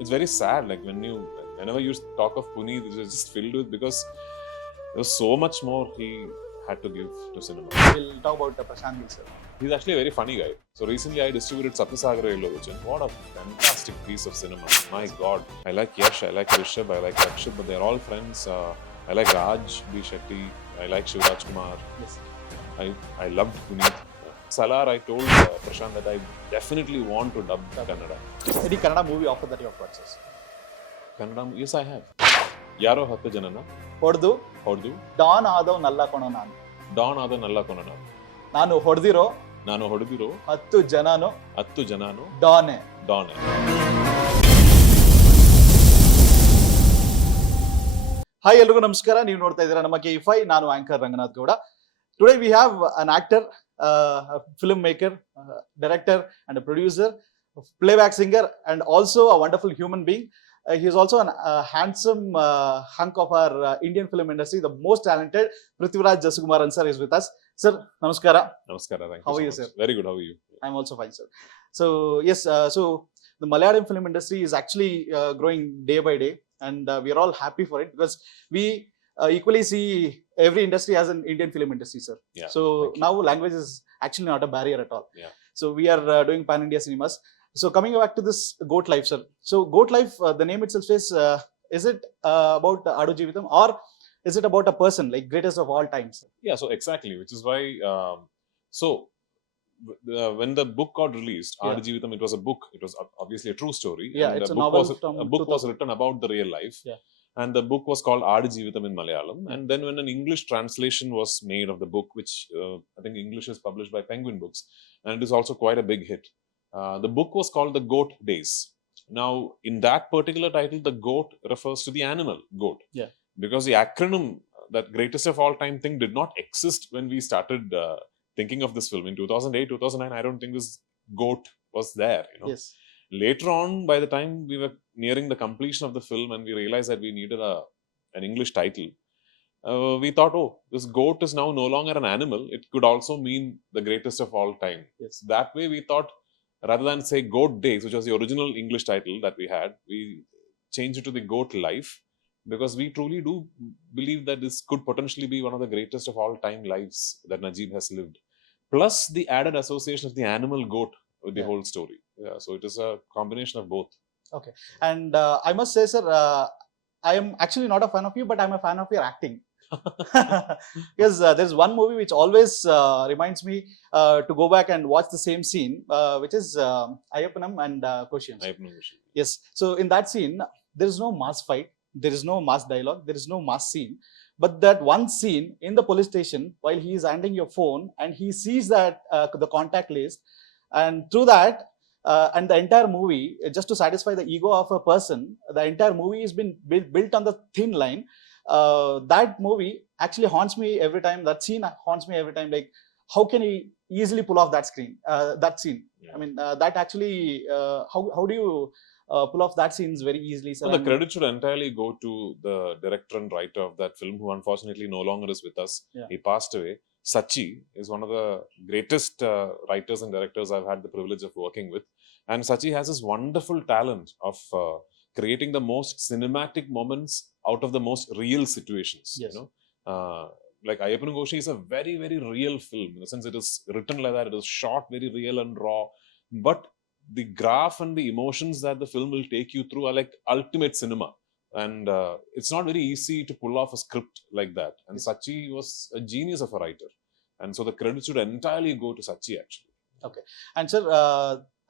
it's very sad. Like whenever you talk of Puneet, it's just filled with, because there was so much more he had to give to cinema. We'll talk about Prasad sir. He's actually a very funny guy. So recently I distributed Satyasagar Elovijan. What a fantastic piece of cinema. My God. I like Yash, I like Rishabh, I like Rakshit, but they're all friends. I like Raj B. Shetty. I like Shivraj Kumar. Yes. I loved Puneet. Salar, I told Prashant that I definitely want to dub Kannada. Any Kannada movie offer that you have watched? Kannada, yes, I have. Yaro Hattu Janana. Hoddu. Don Ado Nalla Kono Nanu. Don Ado Nalla Konana. Nanu Hodiro. Hattu Janano. Done. Hi, ಎಲ್ಲರಿಗೂ ನಮಸ್ಕಾರ. ನೀವು ನೋಡ್ತಾ ಇದ್ದೀರಾ ನಮ್ಮ KFI. ನಾನು anchor Ranganath Gowda. Today we have an actor, a filmmaker, director and a producer, playback singer, and also a wonderful human being. He is also a handsome hunk of our Indian film industry, the most talented Prithviraj Sukumaran sir is with us. Sir, namaskara. Namaskara, thank you. How are you, much. sir? Very good, how are you? I'm also fine, sir. So, yes, so the Malayalam film industry is actually growing day by day, and we are all happy for it because we equally see every industry as an Indian film industry, sir. Yeah, so now language is actually not a barrier at all. Yeah. So we are doing pan-India cinemas. So coming back to this Goat Life, sir. So Goat Life, the name itself says, is it about Aadujeevitham, or is it about a person, like greatest of all times? Yeah, so exactly, which is why, when the book got released, Yeah. Aadujeevitham, it was a book. It was obviously a true story. Yeah, and it's the a book novel was, from a book was 2000. written about the real life. Yeah. And the book was called Aadujeevitham in Malayalam. And then when an English translation was made of the book, which I think English is published by Penguin Books, and it is also quite a big hit. The book was called The Goat Days. Now, in that particular title, the goat refers to the animal goat. Yeah. Because the acronym, that greatest of all time thing, did not exist when we started thinking of this film. In 2008, 2009, I don't think this goat was there, you know. Yes. Later on, by the time we were nearing the completion of the film and we realized that we needed an English title, we thought, oh, this goat is now no longer an animal. It could also mean the greatest of all time. Yes. That way we thought, rather than say Goat Days, which was the original English title that we had, we changed it to the Goat Life, because we truly do believe that this could potentially be one of the greatest of all time lives that Najib has lived. Plus the added association of the animal goat with the Yeah. whole story. Yeah, so it is a combination of both. Okay. And I must say, sir, I am actually not a fan of you, but I'm a fan of your acting. Because there's one movie which always reminds me to go back and watch the same scene, which is Ayappanam and Koshiyans. I have no issue. Yes. So in that scene, there is no mass fight, there is no mass dialogue, there is no mass scene. But that one scene in the police station, while he is handing your phone and he sees that the contact list, and through that, and the entire movie, just to satisfy the ego of a person, the entire movie has been built on the thin line. That movie actually haunts me every time. That scene haunts me every time. Like, how can he easily pull off that scene? Yeah. I mean, that actually, how do you pull off that scene very easily? So the credit should entirely go to the director and writer of that film, who unfortunately no longer is with us. Yeah. He passed away. Sachi is one of the greatest writers and directors I've had the privilege of working with. And Sachi has this wonderful talent of creating the most cinematic moments out of the most real situations. Yes. You know, like Ayappan Goshi is a very, very real film, in the sense it is written like that. It is shot very real and raw, but the graph and the emotions that the film will take you through are like ultimate cinema. And it's not very easy to pull off a script like that. And Yes. Sachi was a genius of a writer. And so the credit should entirely go to Sachi, actually. And sir,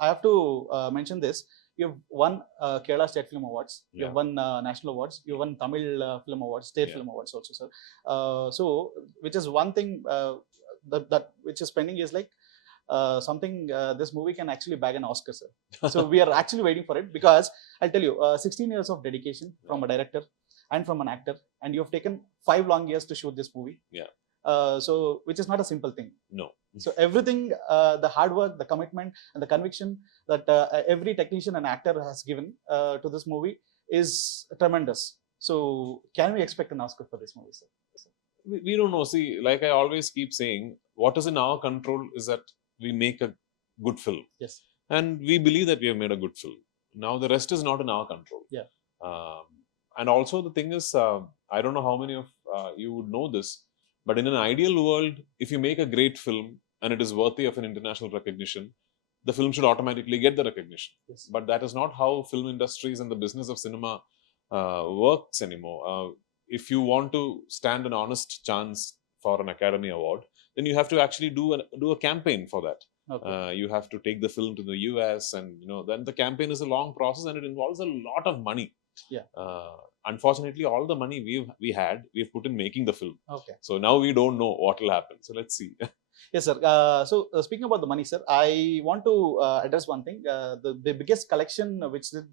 I have to mention this. You have won Kerala State Film Awards. You have won national awards. You have won Tamil Film Awards, State Yeah. Film Awards also, sir. So, which is one thing that which is pending is like something this movie can actually bag an Oscar, sir. So we are actually waiting for it, because I'll tell you, 16 years of dedication from a director and from an actor, and you have taken 5 long years to shoot this movie. Yeah. So which is not a simple thing. No. So everything, the hard work, the commitment, and the conviction that every technician and actor has given to this movie is tremendous. So can we expect an Oscar for this movie, sir? We don't know. See, like I always keep saying, what is in our control is that we make a good film. Yes. And we believe that we have made a good film. Now the rest is not in our control. Yeah. Um, and also the thing is, I don't know how many of you would know this, but in an ideal world, if you make a great film and it is worthy of an international recognition, the film should automatically get the recognition. Yes. But that is not how film industries and the business of cinema works anymore. If you want to stand an honest chance for an Academy Award, then you have to actually do a campaign for that. Okay. You have to take the film to the US, and then the campaign is a long process and it involves a lot of money. Yeah. Unfortunately, all the money we've put in making the film. Okay. So now we don't know what will happen. So let's see. Yes, sir. So speaking about the money, sir, I want to address one thing. The biggest collection which did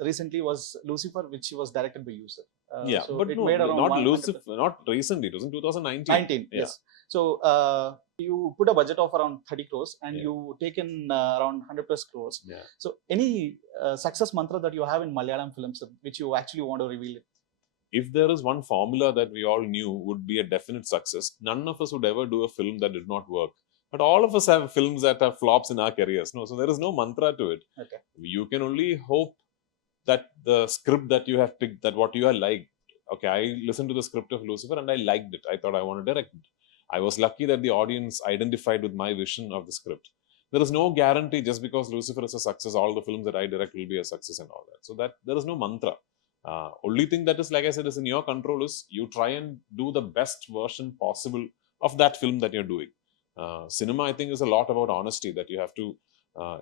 recently was Lucifer, which was directed by you, sir. Yeah, so but it no, made around not 100%. Lucifer, not recently. It was in 2019. 19, Yeah. yes. So you put a budget of around 30 crores and Yeah. you take in around 100 plus crores. Yeah. So any success mantra that you have in Malayalam films, sir, which you actually want to reveal it? If there is one formula that we all knew would be a definite success, none of us would ever do a film that did not work. But all of us have films that have flops in our careers. No, so there is no mantra to it. Okay. You can only hope that the script that you have picked, that what you are liked. Okay, I listened to the script of Lucifer and I liked it. I thought I want to direct it. I was lucky that the audience identified with my vision of the script. There is no guarantee just because Lucifer is a success, all the films that I direct will be a success and all that. So that there is no mantra. Only thing that is, like I said, is in your control is you try and do the best version possible of that film that you're doing. Cinema, I think, is a lot about honesty, that you have to,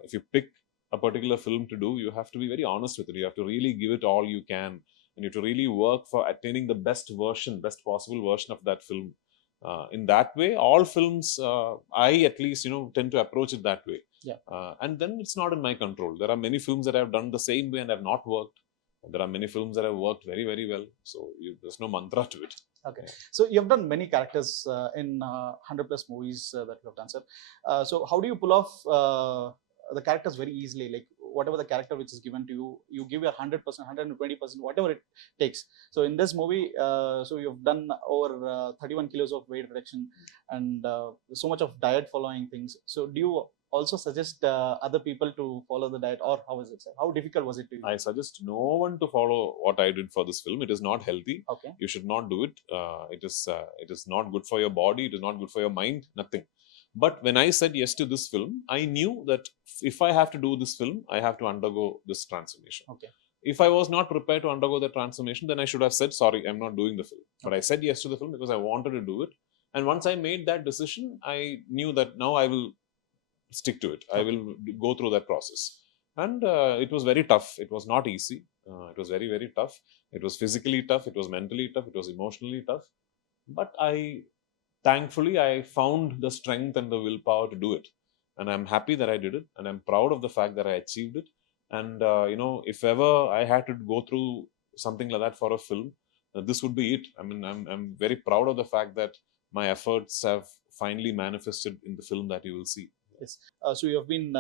if you pick a particular film to do, you have to be very honest with it. You have to really give it all you can, and you have to really work for attaining the best possible version of that film. In that way, all films, I at least, tend to approach it that way. Yeah. And then it's not in my control. There are many films that I've done the same way and have not worked. There are many films that have worked very, very well. So there's no mantra to it. Okay. So you have done many characters in 100 plus movies that you have done, sir. So how do you pull off the characters very easily? Like whatever the character which is given to you, you give your 100%, 120%, whatever it takes. So in this movie, so you've done over 31 kilos of weight reduction and so much of diet following things. So do you also suggest other people to follow the diet, or how is it, sir? How difficult was it to you? I suggest no one to follow what I did for this film. It is not healthy. Okay. You should not do it. It is not good for your body. It is not good for your mind. Nothing. But when I said yes to this film, I knew that if I have to do this film, I have to undergo this transformation. Okay. If I was not prepared to undergo the transformation, then I should have said, sorry, I'm not doing the film. But I said yes to the film because I wanted to do it. And once I made that decision, I knew that now I will stick to it. I will go through that process. And it was very tough. It was not easy. It was very, very tough. It was physically tough. It was mentally tough. It was emotionally tough. But thankfully, I found the strength and the willpower to do it. And I'm happy that I did it. And I'm proud of the fact that I achieved it. And, if ever I had to go through something like that for a film, this would be it. I mean, I'm very proud of the fact that my efforts have finally manifested in the film that you will see. Yes. So you have been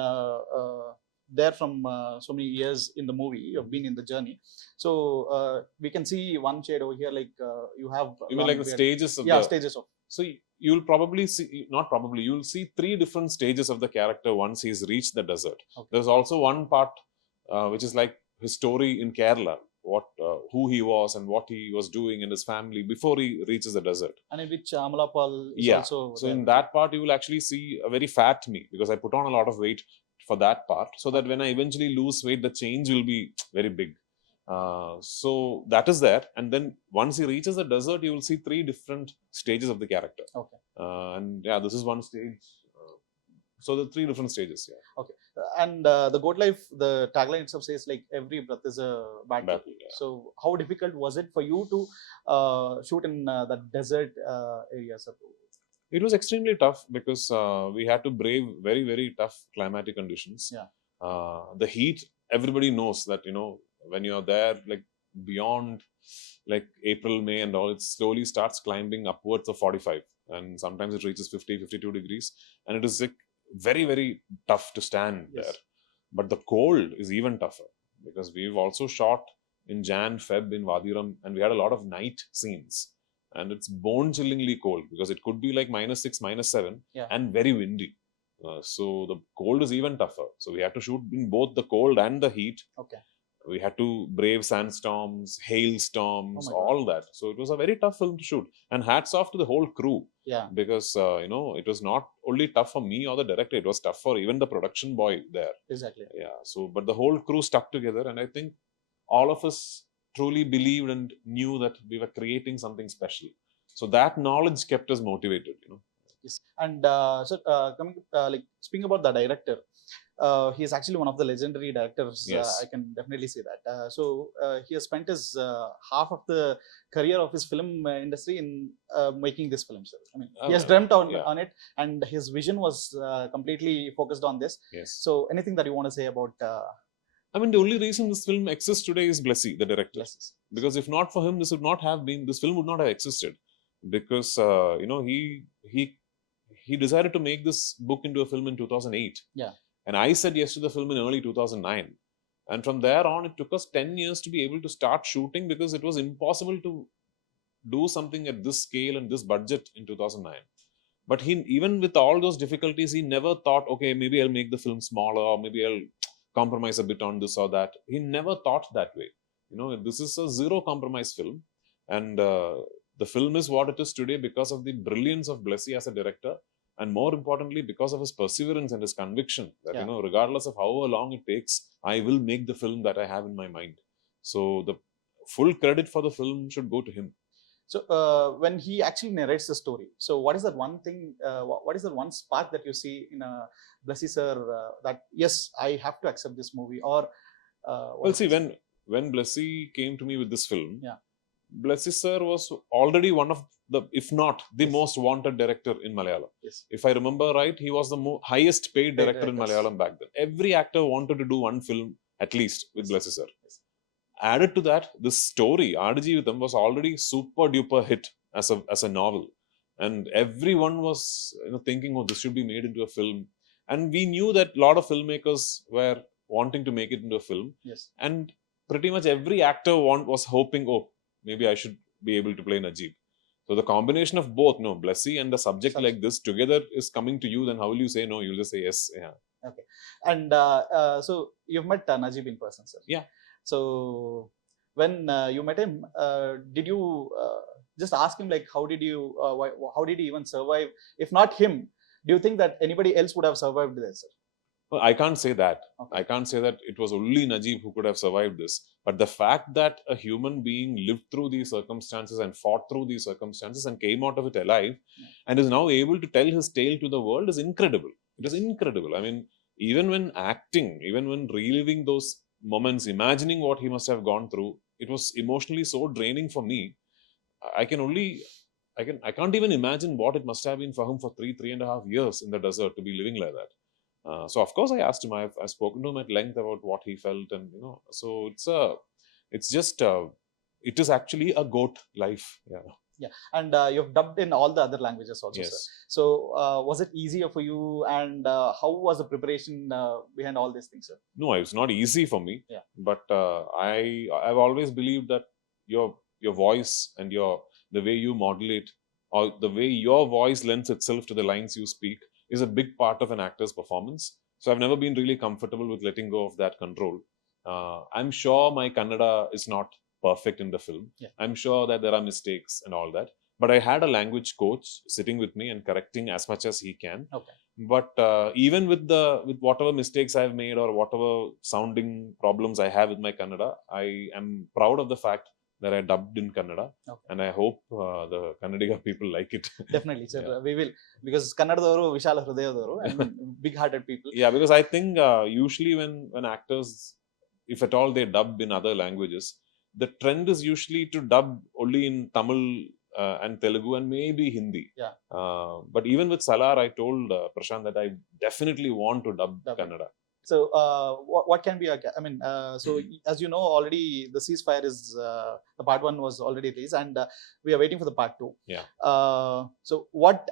there from so many years in the movie. You have been in the journey. So we can see one shade over here. Like you have. You mean like the stages of stages of. So you'll probably see, not probably, you'll see 3 different stages of the character once he's reached the desert. Okay. There's also one part which is like his story in Kerala, who he was and what he was doing in his family before he reaches the desert. And in which Amala is also so there. in that part you will actually see a very fat me, because I put on a lot of weight for that part, so that when I eventually lose weight, the change will be very big. So that is there. And then once he reaches the desert, you will see 3 different stages of the character. Okay. And yeah, this is one stage. So the 3 different stages. Yeah. Okay. And the Goat Life, the tagline itself says like every breath is a battle. Yeah. So how difficult was it for you to shoot in that desert area, sir? It was extremely tough because we had to brave very, very tough climatic conditions. Yeah. The heat, everybody knows that, when you're there, like beyond like April, May and all, it slowly starts climbing upwards of 45. And sometimes it reaches 50, 52 degrees. And it is like very, very tough to stand there. But the cold is even tougher, because we've also shot in Jan, Feb in Vadiram, and we had a lot of night scenes. And it's bone-chillingly cold, because it could be like -6, -7 and very windy. So the cold is even tougher. So we had to shoot in both the cold and the heat. Okay. We had to brave sandstorms, hailstorms, Oh my God. all that. So it was a very tough film to shoot. And hats off to the whole crew. Yeah. Because, it was not only tough for me or the director, it was tough for even the production boy there. Exactly. Yeah. So, but the whole crew stuck together. And I think all of us truly believed and knew that we were creating something special. So that knowledge kept us motivated, Yes. And so coming like speaking about the director, he is actually one of the legendary directors. Yes. I can definitely say that. So he has spent his half of the career of his film industry in making this film. Sir. I mean, he has dreamt on it, and his vision was completely focused on this. Yes. So anything that you want to say about? I mean, the only reason this film exists today is Blessy, the director. Blessy. Because if not for him, this would not have been. This film would not have existed. Because he decided to make this book into a film in 2008. Yeah. And I said yes to the film in early 2009. And from there on, it took us 10 years to be able to start shooting because it was impossible to do something at this scale and this budget in 2009. But even with all those difficulties, he never thought, okay, maybe I'll make the film smaller, or maybe I'll compromise a bit on this or that. He never thought that way. This is a zero compromise film. And the film is what it is today because of the brilliance of Blessy as a director. And more importantly, because of his perseverance and his conviction that, regardless of how long it takes, I will make the film that I have in my mind. So the full credit for the film should go to him. So when he actually narrates the story, so what is that one thing, what is that one spark that you see in Blessy sir that, yes, I have to accept this movie? Or well, see, when Blessy came to me with this film, Blessy sir was already one of the, if not the most wanted director in Malayalam. Yes. If I remember right, he was the highest paid director in Malayalam back then. Every actor wanted to do one film at least with Blessy sir. Yes. Added to that, this story, Aadujeevitham, was already super duper hit as a novel. And everyone was thinking, oh, this should be made into a film. And we knew that a lot of filmmakers were wanting to make it into a film. Yes. And pretty much every actor was hoping, oh, maybe I should be able to play Najib. So the combination of both, Blessy and a subject like this together is coming to you, then how will you say no? You'll just say yes. Yeah. Okay. And so you've met Najib in person, sir. Yeah. So when you met him, did you just ask him like, how did he even survive? If not him, do you think that anybody else would have survived this, sir? Well, I can't say that. Okay. I can't say that it was only Najib who could have survived this. But the fact that a human being lived through these circumstances and fought through these circumstances and came out of it alive and is now able to tell his tale to the world is incredible. It is incredible. I mean, even when acting, even when reliving those moments, imagining what he must have gone through, it was emotionally so draining for me. I can't even imagine what it must have been for him for 3.5 years in the desert to be living like that. So of course I asked him. I've spoken to him at length about what he felt, and so it is actually a goat life. Yeah, and you've dubbed in all the other languages also, yes. sir. So was it easier for you, and how was the preparation behind all these things, sir? No, it's not easy for me. Yeah. But I've always believed that your voice and the way you modulate, or the way your voice lends itself to the lines you speak, is a big part of an actor's performance. So I've never been really comfortable with letting go of that control. I'm sure my Kannada is not perfect in the film. Yeah. I'm sure that there are mistakes and all that. But I had a language coach sitting with me and correcting as much as he can. Okay. But even with whatever mistakes I've made or whatever sounding problems I have with my Kannada, I am proud of the fact that I dubbed in Kannada. Okay. And I hope the Kannadiga people like it. Definitely, sir. We will, because Kannadadaru Vishala Hrudayadaru and big-hearted people. Yeah, because I think usually when actors, if at all they dub in other languages, the trend is usually to dub only in Tamil and Telugu and maybe Hindi. Yeah. But even with Salar, I told Prashant that I definitely want to dub Kannada. So what can be I mean, so as you know already, the ceasefire is the part 1 was already released, and we are waiting for the part 2. Yeah. So what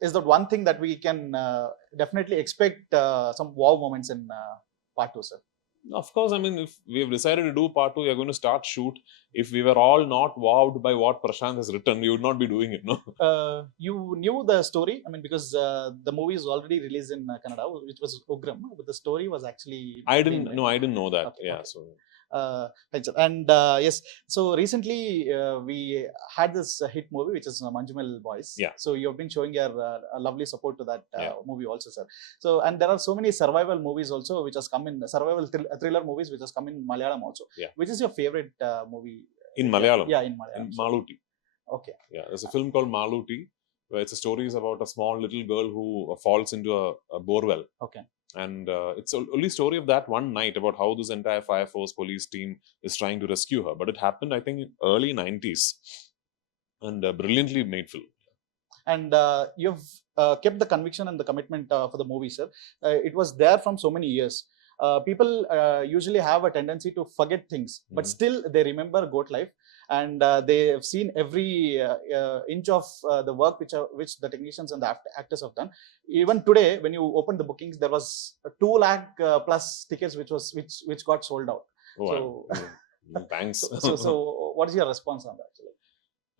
is the one thing that we can definitely expect some wow moments in part 2, sir? Of course, I mean, if we have decided to do part 2, we are going to start shoot. If we were all not wowed by what Prashant has written, we would not be doing it, no? You knew the story, I mean, because the movie is already released in Kannada, which was Ugram, but the story was actually I being made. I didn't know that. Okay, Yeah, okay. so Right, sir. And yes, so recently we had this hit movie, which is Manjumal Boys. Yeah. So you have been showing your lovely support to that Yeah. movie also, sir. So, and there are so many survival movies also which has come in, survival thriller movies which has come in Malayalam also. Yeah. Which is your favorite movie? in Malayalam. Yeah, in Malayalam. In Maluti. Okay. Yeah, there's a film called Maluti, where it's a story is about a small little girl who falls into a borewell. Okay. And it's only story of that one night about how this entire fire force police team is trying to rescue her. But it happened, I think, in early 90s, and brilliantly made film. And you've kept the conviction and the commitment for the movie, sir. It was there from so many years. People usually have a tendency to forget things, but still they remember Goat Life, and they have seen every inch of the work which the technicians and the actors have done. Even today, when you open the bookings, there was 2 lakh plus tickets which got sold out. Oh, So, thanks. so what is your response on that?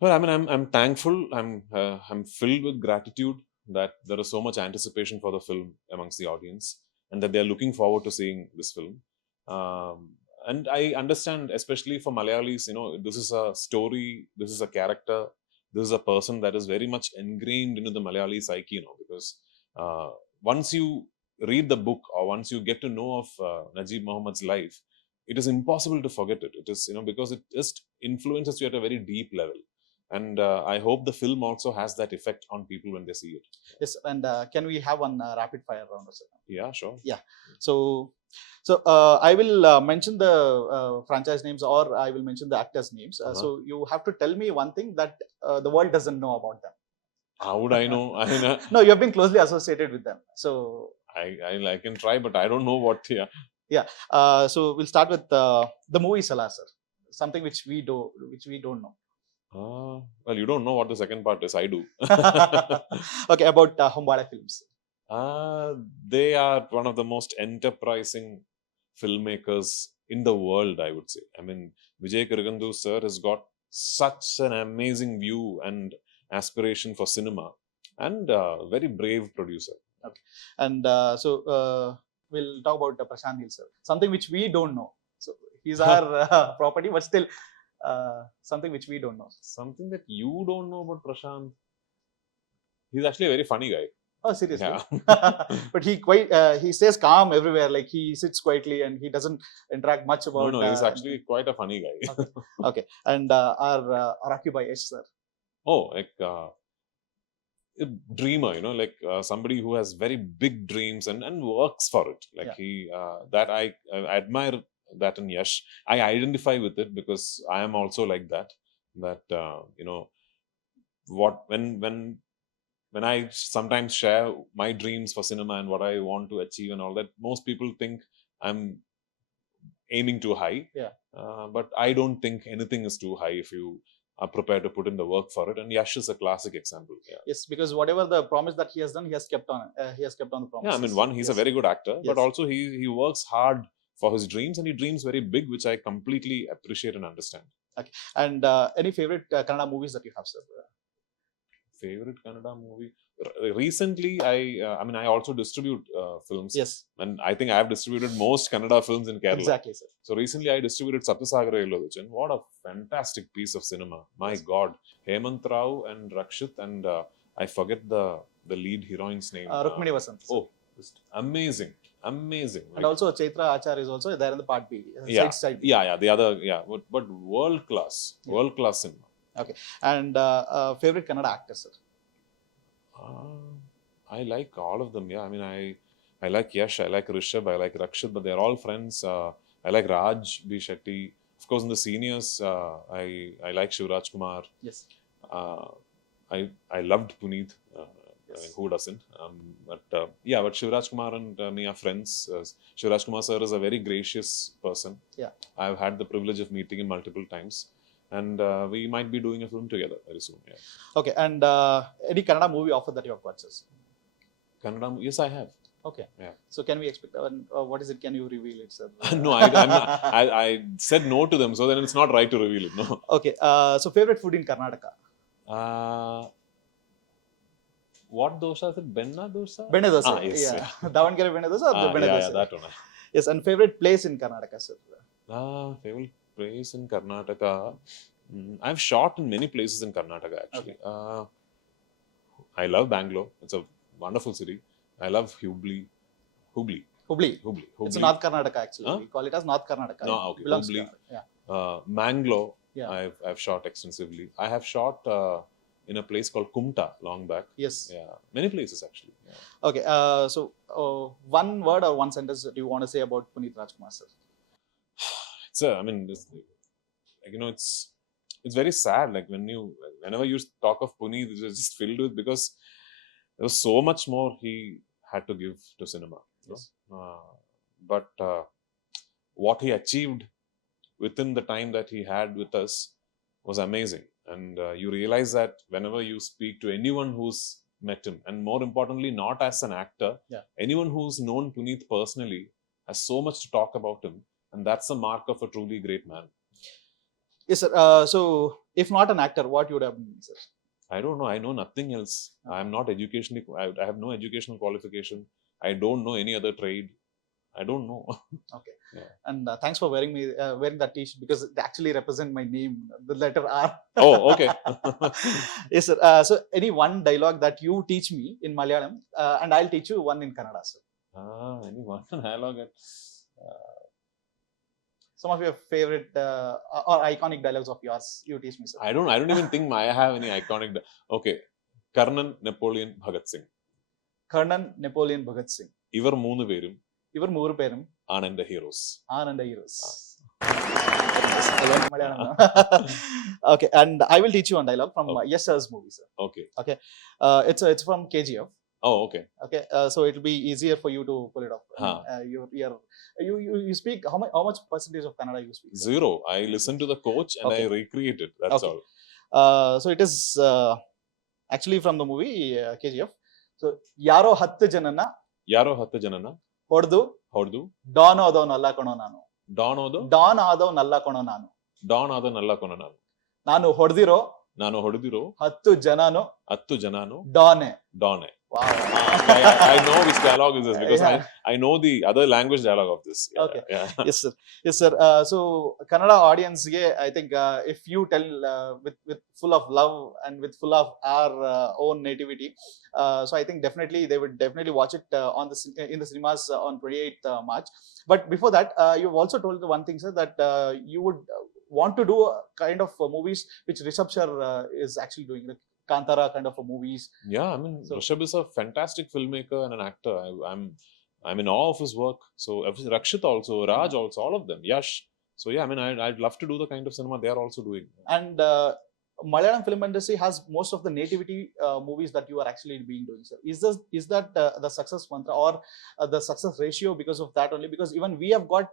Well, I mean, I'm thankful. I'm filled with gratitude that there is so much anticipation for the film amongst the audience, and that they are looking forward to seeing this film. And I understand, especially for Malayalis, this is a story, this is a character, this is a person that is very much ingrained into the Malayali psyche, because once you read the book or once you get to know of Najib Muhammad's life, it is impossible to forget it. It is, because it just influences you at a very deep level. And I hope the film also has that effect on people when they see it. Yes, and can we have one rapid fire round? Yeah, sure. Yeah. So I will mention the franchise names, or I will mention the actors' names. So you have to tell me one thing that the world doesn't know about them. How would I know? No, you have been closely associated with them. So I can try, but I don't know what. Yeah. Yeah. So we'll start with the movie Salah, sir. Something which we don't know. Well, you don't know what the second part is. I do. Okay, about Hombala Films. They are one of the most enterprising filmmakers in the world, I would say. I mean, Vijay Kirigandu sir has got such an amazing view and aspiration for cinema, and very brave producer. Okay, and so we'll talk about Prashant Neel sir. Something which we don't know. So he's our property, but still. Something which we don't know. Something that you don't know about Prashant. He's actually a very funny guy. Oh, seriously? Yeah. But he stays calm everywhere. Like, he sits quietly and he doesn't interact much about. No, he's actually quite a funny guy. Okay. And our Rakibai H sir. Oh, like a dreamer, like somebody who has very big dreams and works for it. Like that I admire that in Yash. I identify with it because I am also like that. That when I sometimes share my dreams for cinema and what I want to achieve and all that, most people think I'm aiming too high. Yeah. But I don't think anything is too high if you are prepared to put in the work for it. And Yash is a classic example. Yeah. Yes, because whatever the promise that he has done, he has kept on. He has kept on the promise. Yeah, I mean, he's a very good actor, but also he works hard for his dreams, and he dreams very big, which I completely appreciate and understand. Okay. And any favorite Kannada movies that you have, sir? Favorite Kannada movie? Recently, I also distribute films. Yes. And I think I have distributed most Kannada films in Kerala. Exactly, sir. So recently I distributed Saptasagara Illovichan. What a fantastic piece of cinema. My God. Hemant Rao and Rakshit, and I forget the lead heroine's name. Rukmini Vasant. Oh, amazing. Amazing. And also Chaitra Achar is also there in the part B. Side B. Yeah. The other, but world class. World class cinema. Okay. And favorite Kannada actor, sir? I like all of them. Yeah, I mean, I like Yash, I like Rishabh, I like Rakshit, but they're all friends. I like Raj B. Shetty. Of course, in the seniors, I like Shivraj Kumar. Yes. I loved Puneet. Who doesn't? But Shivraj Kumar and me are friends. Shivraj Kumar sir is a very gracious person. Yeah. I've had the privilege of meeting him multiple times. And we might be doing a film together very soon. Yeah. Okay. And any Kannada movie offer that you have got, sir? Kannada? Yes, I have. Okay. Yeah. So can we expect? What is it? Can you reveal it, sir? No, I'm not, I said no to them, so then it's not right to reveal it. No. Okay. So favorite food in Karnataka? What dosa is it? Benna dosa? Bene dosa. Yes. Yeah. Davangere bene dosa or bene Yeah, dosa? that one. Yes. And favorite place in Karnataka, sir? Favorite place in Karnataka. I've shot in many places in Karnataka, actually. I love Bangalore. It's a wonderful city. I love Hubli. Hubli. It's North Karnataka, actually. We call it as North Karnataka. No, okay. Belongs Hubli. to, yeah. Mangalore. Yeah. I've shot extensively. I have shot in a place called Kumta long back. Yes. Yeah, many places actually. Yeah. Okay. So one word or one sentence do you want to say about Punit Rajkumar, sir? I mean, like, it's very sad. Like whenever you talk of Punit, it's just filled with, because there was so much more he had to give to cinema. Yes. But what he achieved within the time that he had with us was amazing. And you realize that whenever you speak to anyone who's met him, and more importantly, not as an actor, anyone who's known Punit personally has so much to talk about him. And that's a mark of a truly great man. Yes, sir. So if not an actor, what you would have been, sir? I don't know. I know nothing else. I'm not educationally, I have no educational qualification. I don't know any other trade. I don't know. Okay. Yeah. And thanks for wearing that t-shirt, because it actually represents my name, the letter R. Oh, okay. Yes, sir. So any one dialogue that you teach me in Malayalam, and I'll teach you one in Kannada, sir. Any one dialogue? Some of your favorite or iconic dialogues of yours, you teach me, sir. I don't even think I have any iconic. Okay. Karnan, Napoleon, Bhagat Singh. Karnan, Napoleon, Bhagat Singh. ഇവർ മൂന്ന് പേരും ആണ് എൻ്റെ heroes. Okay, and I will teach you one dialogue from Yes Sir's movie, sir. Okay. It's from KGF. Oh, okay. So it will be easier for you to pull it off. You speak how much percentage of Kannada you speak, sir? 0. I listen to the coach and I recreate it. That's all. So it is actually from the movie KGF. So ಯಾರೋ 10 ಜನನ ಹೊಡೆದು Don ಆದವನಲ್ಲ ಕಣೋ ನಾನು. Don ಆದವನಲ್ಲ ಕಣೋ ನಾನು. ನಾನು ಹೊಡೆದಿರೋ 10 ಜನನು ಡಾನೆ. Wow. I know which dialogue is this, because I know the other language dialogue of this. Okay. Yeah. Yes sir. So Kannada audience ge, I think if you tell with full of love and with full of our own nativity, so I think definitely they would definitely watch it in the cinemas on 28th March. But before that, you've also told one thing, sir, that you would want to do a kind of movies which Rishabh sir is actually doing, like Kantara kind of movies. Yeah, I mean, Rishabh is a fantastic filmmaker and an actor. I'm in awe of his work. So Rakshit also, Raj also, all of them, Yash. So yeah, I mean, I'd love to do the kind of cinema they are also doing. And Malayalam film industry has most of the nativity movies that you are actually being doing, sir. Is that the success mantra or the success ratio because of that only? Because even we have got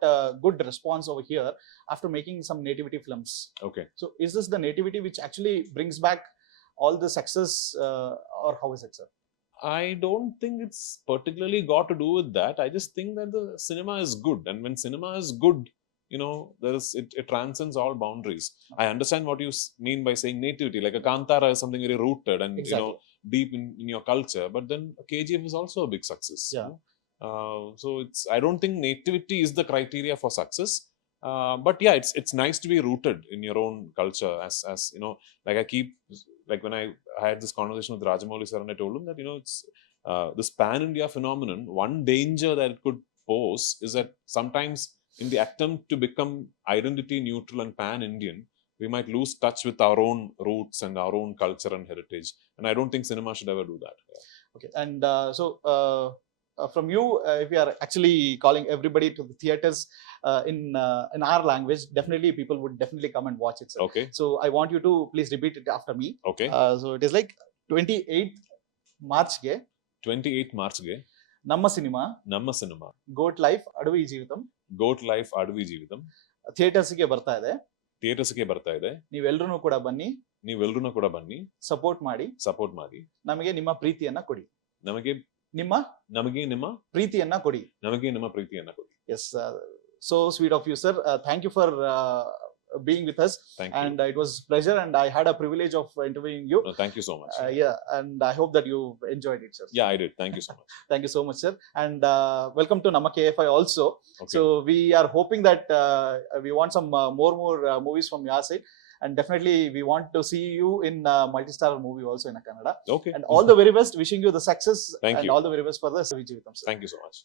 good response over here after making some nativity films. Okay. So is this the nativity which actually brings back all the success, or how is it, sir? I don't think it's particularly got to do with that. I just think that the cinema is good, and when cinema is good, it transcends all boundaries. I understand what you mean by saying nativity, like a Kantara is something very rooted and deep in your culture, but then KGF is also a big success. Yeah. So I don't think nativity is the criteria for success. But yeah, it's nice to be rooted in your own culture, as like when I had this conversation with Rajamouli sir, and I told him that it's this pan-India phenomenon. One danger that it could pose is that sometimes in the attempt to become identity neutral and pan-Indian, we might lose touch with our own roots and our own culture and heritage. And I don't think cinema should ever do that. Yeah. Okay, and from you, if you are actually calling everybody to the theaters in our language, definitely people would definitely come and watch it, sir. Okay. So I want you to please repeat it after me. Okay. So it is like 28th March ge ನಮ್ಮ cinema ಗೋಟ್ life ಅಡವಿ ಜೀವಿತಂ ಥಿಯೇಟರ್ಸ್ಗೆ ಬರ್ತಾ ಇದೆ. ನೀವೆಲ್ಲರೂ ಕೂಡ ಬನ್ನಿ, support ಮಾಡಿ, ನಮಗೆ ನಿಮ್ಮ ಪ್ರೀತಿಯನ್ನ ಕೊಡಿ. ನಿಮ್ಮ ನಮಗೆ ನಿಮ್ಮ ಪ್ರೀತಿಯನ್ನ ಕೊಡಿ. ಪ್ರೀತಿಯನ್ನ ಕೊಡಿ. Yes, so sweet of you, sir. Thank you for being with us. Thank And you. it was pleasure, and I had a privilege of interviewing you. No, thank you so much. Yeah, and I hope that you enjoyed it, sir. Yeah, I did. Thank you so much. Thank you so much, sir. And welcome to Nama KFI also. Okay. So we are hoping that we want some more movies from your side, and definitely we want to see you in multi-star movie also in Kannada. Okay. And all the very best. Wishing you the success. Thank and you. all the very best for the Aadujeevitham, sir. Thank you so much.